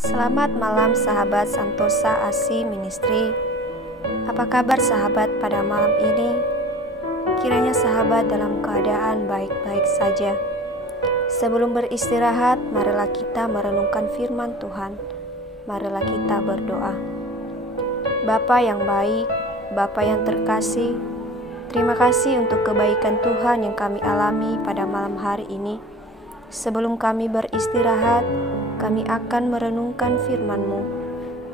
Selamat malam sahabat Santosa Asi Ministry. Apa kabar sahabat pada malam ini? Kiranya sahabat dalam keadaan baik-baik saja. Sebelum beristirahat, marilah kita merenungkan firman Tuhan. Marilah kita berdoa. Bapa yang baik, Bapa yang terkasih, terima kasih untuk kebaikan Tuhan yang kami alami pada malam hari ini. Sebelum kami beristirahat, kami akan merenungkan firman-Mu.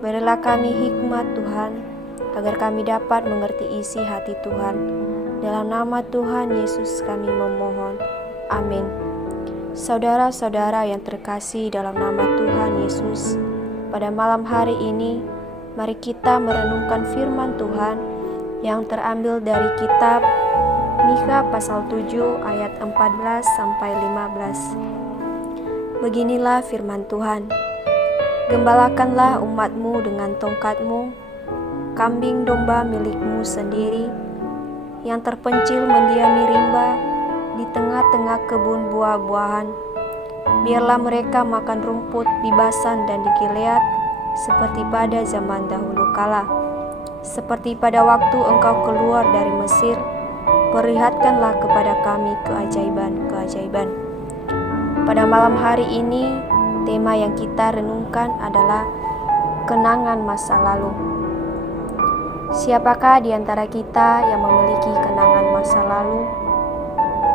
Berilah kami hikmat Tuhan, agar kami dapat mengerti isi hati Tuhan. Dalam nama Tuhan Yesus kami memohon. Amin. Saudara-saudara yang terkasih dalam nama Tuhan Yesus, pada malam hari ini, mari kita merenungkan firman Tuhan yang terambil dari kitab Mikha pasal 7 ayat 14-15. Beginilah firman Tuhan. Gembalakanlah umatmu dengan tongkatmu, kambing domba milikmu sendiri, yang terpencil mendiami rimba di tengah-tengah kebun buah-buahan. Biarlah mereka makan rumput di Basan dan di Gilead, seperti pada zaman dahulu kala. Seperti pada waktu engkau keluar dari Mesir, perlihatkanlah kepada kami keajaiban-keajaiban. Pada malam hari ini, tema yang kita renungkan adalah kenangan masa lalu. Siapakah di antara kita yang memiliki kenangan masa lalu?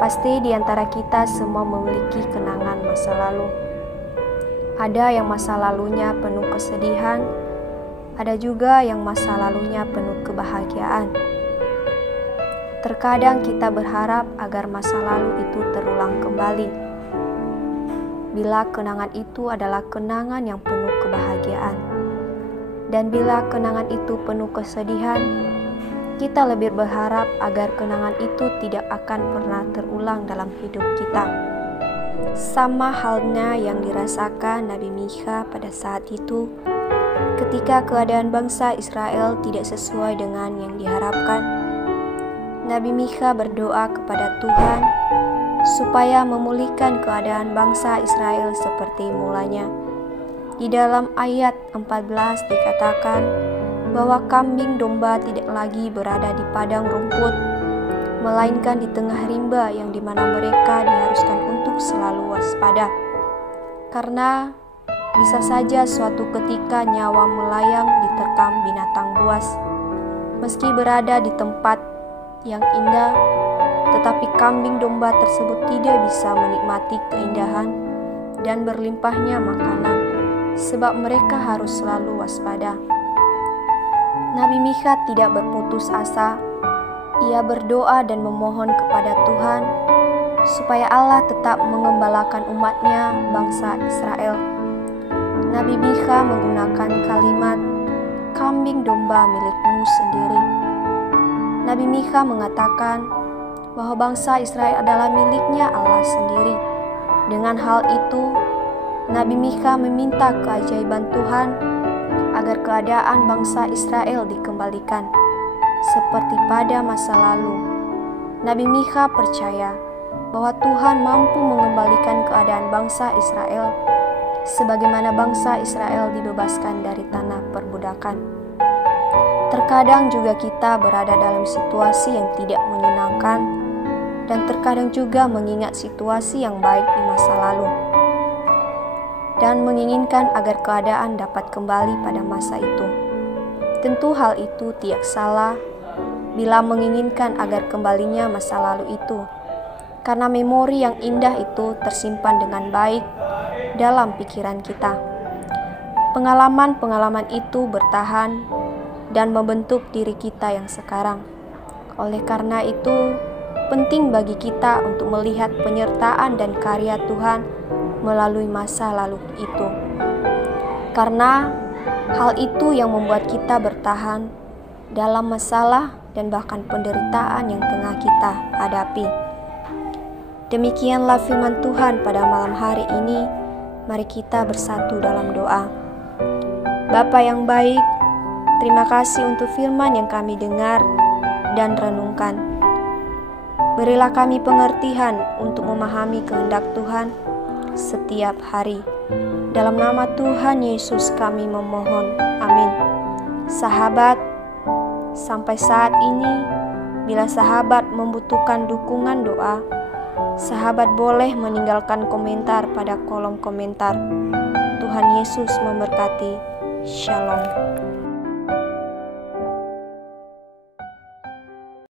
Pasti di antara kita semua memiliki kenangan masa lalu. Ada yang masa lalunya penuh kesedihan, ada juga yang masa lalunya penuh kebahagiaan. Terkadang kita berharap agar masa lalu itu terulang kembali. Bila kenangan itu adalah kenangan yang penuh kebahagiaan, dan bila kenangan itu penuh kesedihan, kita lebih berharap agar kenangan itu tidak akan pernah terulang dalam hidup kita. Sama halnya yang dirasakan Nabi Mikha pada saat itu, ketika keadaan bangsa Israel tidak sesuai dengan yang diharapkan. Nabi Mikha berdoa kepada Tuhan supaya memulihkan keadaan bangsa Israel seperti mulanya. Di dalam ayat 14 dikatakan bahwa kambing domba tidak lagi berada di padang rumput, melainkan di tengah rimba yang dimana mereka diharuskan untuk selalu waspada. Karena bisa saja suatu ketika nyawa melayang diterkam binatang buas. Meski berada di tempat yang indah, tetapi kambing domba tersebut tidak bisa menikmati keindahan dan berlimpahnya makanan, sebab mereka harus selalu waspada. Nabi Mikha tidak berputus asa. Ia berdoa dan memohon kepada Tuhan supaya Allah tetap mengembalakan umatnya, bangsa Israel. Nabi Mikha menggunakan kalimat kambing domba milikmu sendiri. Nabi Mikha mengatakan bahwa bangsa Israel adalah miliknya Allah sendiri. Dengan hal itu, Nabi Mikha meminta keajaiban Tuhan agar keadaan bangsa Israel dikembalikan seperti pada masa lalu. Nabi Mikha percaya bahwa Tuhan mampu mengembalikan keadaan bangsa Israel sebagaimana bangsa Israel dibebaskan dari tanah perbudakan. Terkadang juga kita berada dalam situasi yang tidak menyenangkan, dan terkadang juga mengingat situasi yang baik di masa lalu, dan menginginkan agar keadaan dapat kembali pada masa itu. Tentu hal itu tidak salah bila menginginkan agar kembalinya masa lalu itu, karena memori yang indah itu tersimpan dengan baik dalam pikiran kita. Pengalaman-pengalaman itu bertahan dan membentuk diri kita yang sekarang. Oleh karena itu, penting bagi kita untuk melihat penyertaan dan karya Tuhan melalui masa lalu itu. Karena hal itu yang membuat kita bertahan dalam masalah dan bahkan penderitaan yang tengah kita hadapi. Demikianlah firman Tuhan pada malam hari ini. Mari kita bersatu dalam doa. Bapa yang baik, terima kasih untuk firman yang kami dengar dan renungkan. Berilah kami pengertian untuk memahami kehendak Tuhan setiap hari. Dalam nama Tuhan Yesus kami memohon. Amin. Sahabat, sampai saat ini, bila sahabat membutuhkan dukungan doa, sahabat boleh meninggalkan komentar pada kolom komentar. Tuhan Yesus memberkati. Shalom.